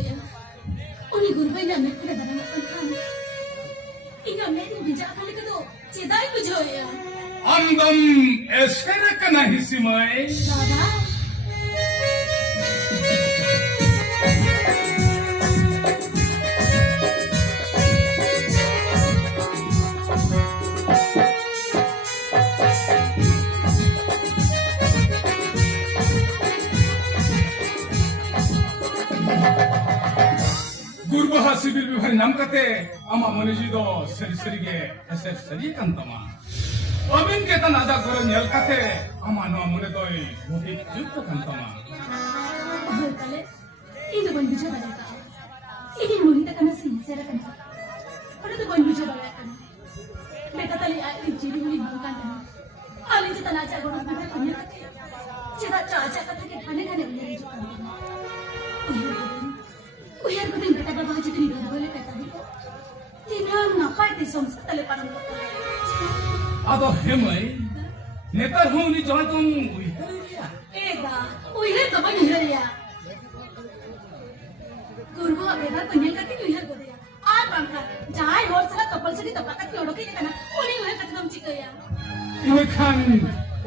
ya. Uni guru ba nya met kena barang akan kan. Inga meeting bija kali kedo cedai bujo ya. Andam esere kana hisimai. Baba. Gurbaha sibil bihar nam kate ama maniji do seri ge ase seri kan tama. Abin ke tan aja goro nyel kate ama no mone doi mohi jukto kan tama. Oh kale. Ini bon bujo bala ka. Ini muni ta kana sincere kana. Pada tu bon bujo bala kana. Beta tali ai jiri muni bukan kana. Ali tu tan aja goro bihar punya kate. Cida caca kata ke khane khane uya jo kana. Uyar ko din beta baba haji din boleh kata di ko. Tinang napai te somsa tale panam ko. Ado hemai netar honi joy tum uyar ya. Ega, uyar to bani ya. Gurbo beta punya kati uyar ko dia. Ar bangka jai hor sala kapal sadi tapakat ki odoke kana. Uni uyar kati dom chikaya. Ini kan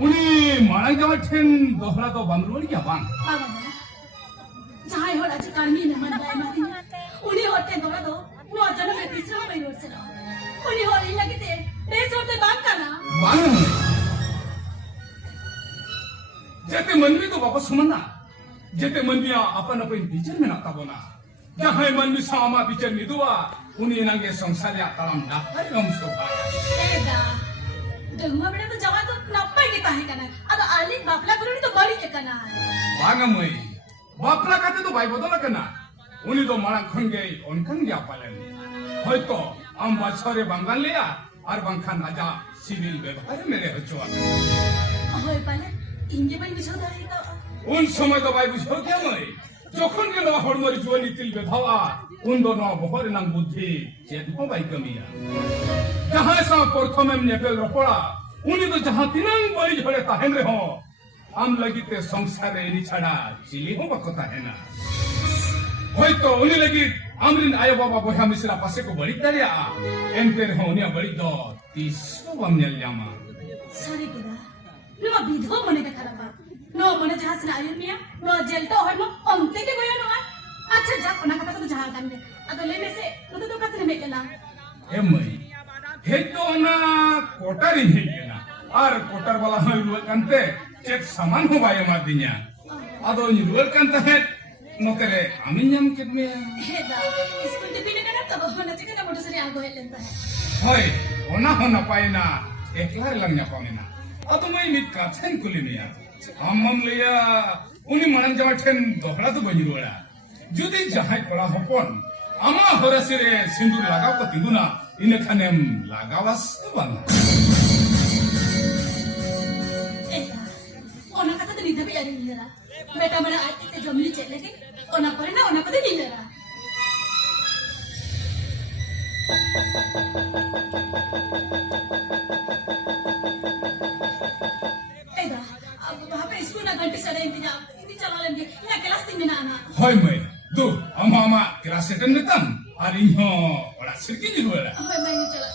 uni marang jawa ten dohra to bandrol ya bang. Baba. Jai hor aja karmi ne man lai mati. Uni hor te dohra do. No jana me tisra bai hor sala. Uni hor illa kite. Bes hor te bang kana. Bang. Jete manmi to bapak semana. Jete manmi apa bicara menak tabona. Jahai manmi sama bicara ni dua. Uni nange songsarya talam dapai om soba. Ega. Dengwa beda tu jawa tu napai kita hai kana. Ado alik bapla guru ni to bari ke kana. Bang moi. Bapla kate to bai bodol kana. Uni to marang khonge onkan dia palen. Hoito am bachore bangal liya ar bangkhan aja civil ব্যবহারে মেরে হচ্ছা। Ahoy pale. Inge bai bicho dai ka. उन समय तो भाई बुझो क्या मैं जोखन के नवा हरमरी जुआली तिल बेधावा उन दोनों बहुत नंग बुद्धि चेतनो भाई कमिया जहाँ सा प्रथम में नेपेल रपड़ा उन्हीं तो जहाँ तिनंग बड़ी झड़े ताहें रहे हो हम लगी ते संसार एनी छड़ा चिली हो बकता है ना होय तो उन्हीं लगी आमरिन आयो बाबा बोहा मिश्रा पासे को बड़ी तरिया एंटे रहो उन्हीं बड़ी दो 30 बमनेल Jama Sorry kita. Lu mah bidho mone ka karapa. No mone jahat na ayun niya. No jail to hoy mo onte ke goyo no. Acha ja kona kata to jahat kan de. Ado le me se no to kasne me kala. ME हेतो ना कोटर ही ना और कोटर वाला है rule कंते check सामान हो bye मादिन्या अदो नि रुल कंते है नोकरे आमिन्यम किदमे Heda. School de pine kana to na chika na moto sari ago helenta hai. होय ओना होना पाइना एकलार लंगnya पामिना अदो मई मित का छन कुलिमिया हम लिया उनी मनन जमा ठेन दोहरा तो बनि रोड़ा जुदी जहाय कोला हपन आमा हरसिरे सिंदूर लगाव को तिगुना इने खानेम लगावास तो बना Eda. Ona kata to nidha bi ari nira. Beta mana ati te jomli cek lagi. Ona pare na ona kata nira. Eda. अब वहाँ पे स्कूल ना घंटे साढ़े इंतजाम ini चला लेंगे यहाँ क्लास 3 में ना आना होय मई दो ama kelas second netam ari nyo ora sirki ni rola Oh, main ni चला